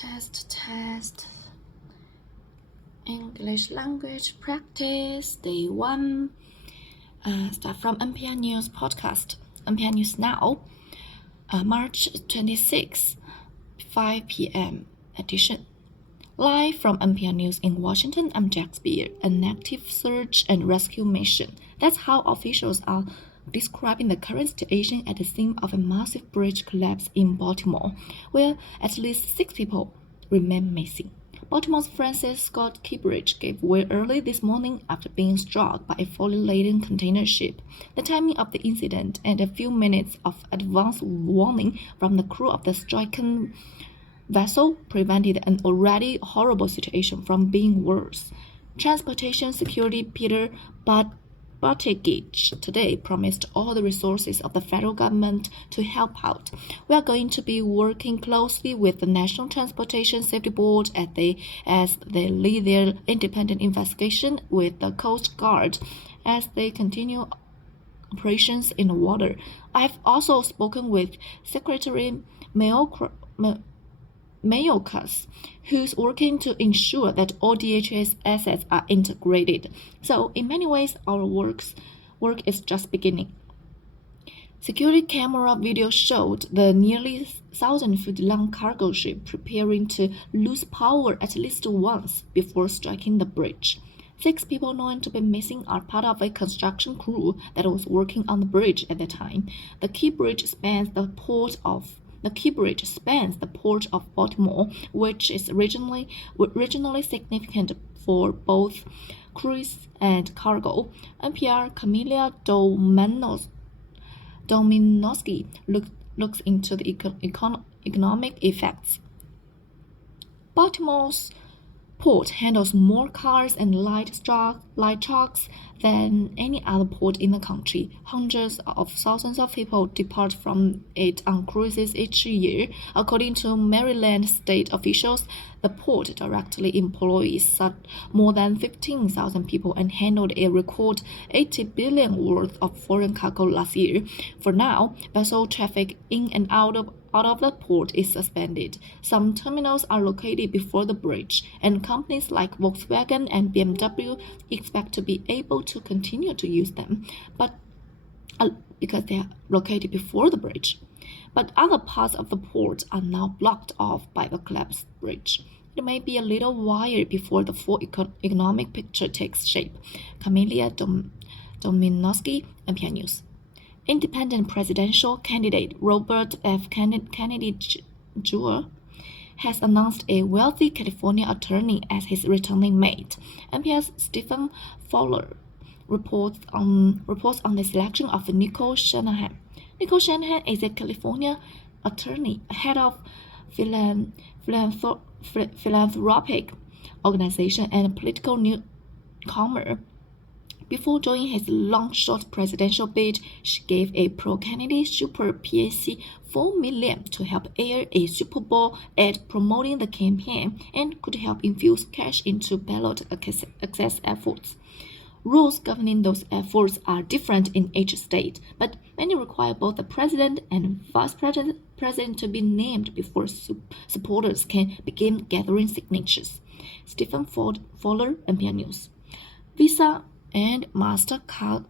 Test. English language practice, day 1. Start from NPR News podcast. NPR News Now, March 26, 5 p.m. edition. Live from NPR News in Washington, I'm Jack Spear, an active search and rescue mission. That's how officials are describing the current situation at the scene of a massive bridge collapse in Baltimore, where at least 6 people remain missing. Baltimore's Francis Scott Key Bridge gave way early this morning after being struck by a fully laden container ship. The timing of the incident and a few minutes of advance warning from the crew of the stricken vessel prevented an already horrible situation from being worse. Transportation Secretary Peter Buttigieg today promised all the resources of the federal government to help out. We are going to be working closely with the National Transportation Safety Board as they lead their independent investigation with the Coast Guard as they continue operations in the water. I have also spoken with Secretary Mayorkas, who's working to ensure that all DHS assets are integrated. So, in many ways, our work is just beginning. Security camera video showed the nearly 1,000-foot-long cargo ship preparing to lose power at least once before striking the bridge. 6 people known to be missing are part of a construction crew that was working on the bridge at the time. The Key Bridge spans the port of Baltimore, which is regionally significant for both cruise and cargo. NPR Camila Dominowski looks into the economic effects. Baltimore's port handles more cars and light trucks than any other port in the country. Hundreds of thousands of people depart from it on cruises each year. According to Maryland state officials, the port directly employs more than 15,000 people and handled a record $80 billion worth of foreign cargo last year. For now, vessel traffic in and out of the port is suspended. Some terminals are located before the bridge, and companies like Volkswagen and BMW expect to be able to continue to use them, but because they are located before the bridge. But other parts of the port are now blocked off by the collapsed bridge. It may be a little while before the full economic picture takes shape. Camila Dominowski, NPR News. Independent presidential candidate Robert F. Kennedy Jr. has announced a wealthy California attorney as his returning mate. NPR's Stephen Fowler reports on the selection of Nicole Shanahan. Nicole Shanahan is a California attorney, head of philanthropic organization and political newcomer. Before joining his long-shot presidential bid, she gave a pro-Kennedy super PAC $4 million to help air a Super Bowl ad promoting the campaign and could help infuse cash into ballot access efforts. Rules governing those efforts are different in each state, but many require both the president and vice president to be named before supporters can begin gathering signatures. Stephen Fowler, NPR News. Visa and MasterCard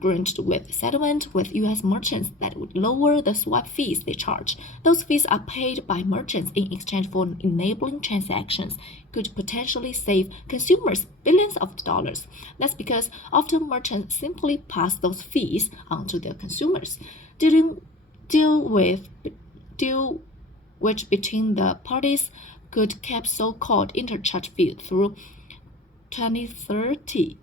granted with settlement with U.S. merchants that would lower the swipe fees they charge. Those fees are paid by merchants in exchange for enabling transactions, could potentially save consumers billions of dollars. That's because often merchants simply pass those fees on to their consumers. Deal which between the parties could cap so-called interchange fee through 2030.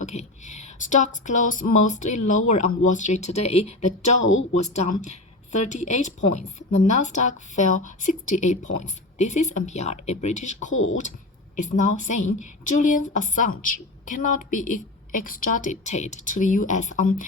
Okay, stocks closed mostly lower on Wall Street today. The Dow was down 38 points. The Nasdaq fell 68 points. This is NPR. A British court is now saying Julian Assange cannot be extradited to the U.S. on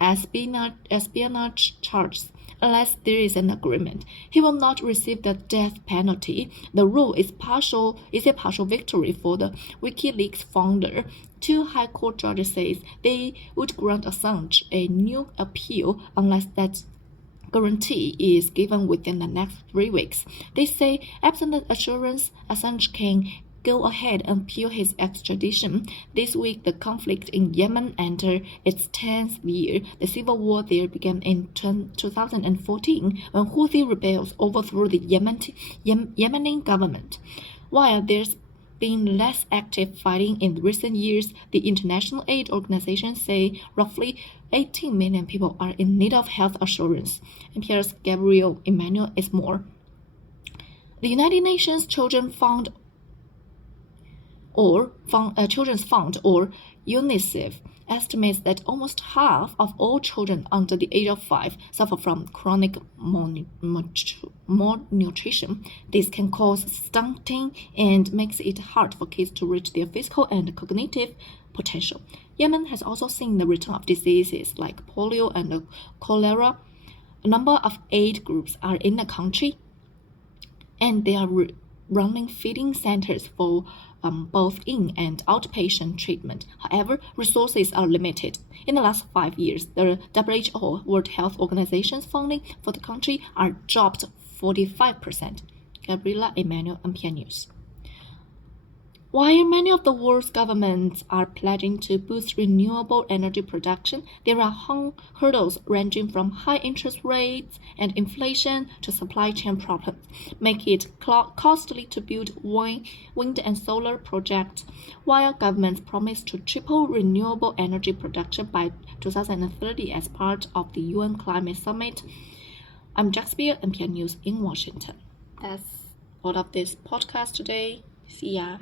espionage charges unless there is an agreement. He will not receive the death penalty. The rule is a partial victory for the WikiLeaks founder. 2 High Court judges say they would grant Assange a new appeal unless that guarantee is given within the next 3 weeks. They say, absent the assurance, Assange can go ahead and appeal his extradition. This week, the conflict in Yemen entered its 10th year. The civil war there began in 2014 when Houthi rebels overthrew the Yemeni government. While there's been less active fighting in recent years, the international aid organizations say roughly 18 million people are in need of health assurance. NPR's Gabriel Emmanuel is more. The United Nations Children's Fund or UNICEF estimates that almost half of all children under the age of 5 suffer from chronic malnutrition. This can cause stunting and makes it hard for kids to reach their physical and cognitive potential. Yemen has also seen the return of diseases like polio and cholera. A number of aid groups are in the country, and they are running feeding centers for both in- and outpatient treatment. However, resources are limited. In the last 5 years, the WHO, World Health Organization's funding for the country are dropped 45%. Gabriela Emmanuel, NPR News. While many of the world's governments are pledging to boost renewable energy production, there are hurdles ranging from high interest rates and inflation to supply chain problems, making it costly to build wind and solar projects. While governments promise to triple renewable energy production by 2030 as part of the UN Climate Summit. I'm Jaxbia, NPR News in Washington. That's all of this podcast today. See ya.